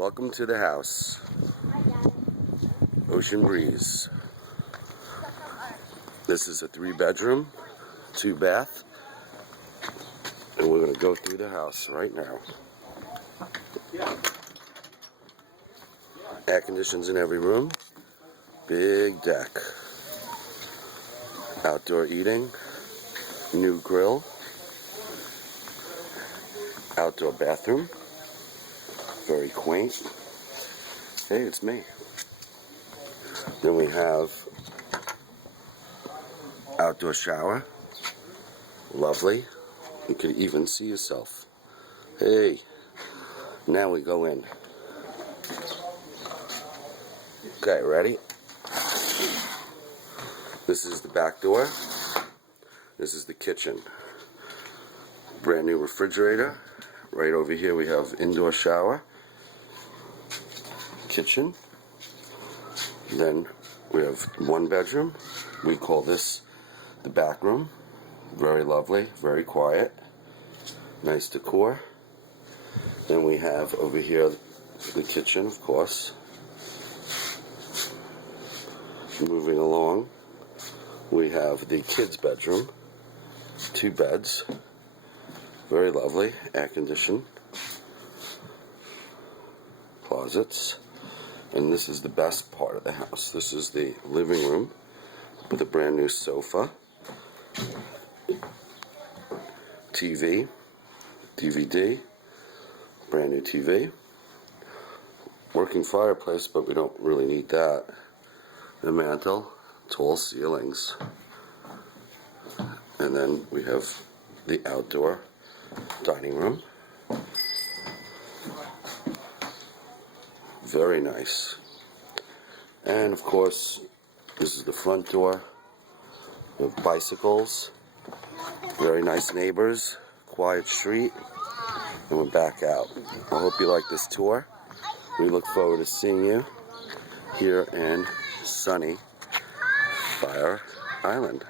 Welcome to the house. Ocean breeze. This is a 3-bedroom, 2-bath, and we're going to go through the house right now. Air conditions in every room. Big deck. Outdoor eating. New grill. Outdoor bathroom. Very quaint. Hey, it's me. Then we have outdoor shower. Lovely. You can even see yourself. Hey. Now we go in. Okay, ready? This is the back door. This is the kitchen. Brand new refrigerator. Right over here we have indoor shower. Kitchen. Then we have 1 bedroom. We call this the back room. Very lovely, very quiet. Nice decor. Then we have over here the kitchen, of course. Moving along, we have the kids' bedroom. 2 beds. Very lovely, air conditioned. Closets. And this is the best part of the house. This is the living room with a brand new sofa, TV, DVD, brand new TV, working fireplace, but we don't really need that. The mantle, tall ceilings, and then we have the outdoor dining room. Very nice. And of course, this is the front door. We have bicycles. Very nice neighbors. Quiet street. And we're back out. I hope you like this tour. We look forward to seeing you here in sunny Fire Island.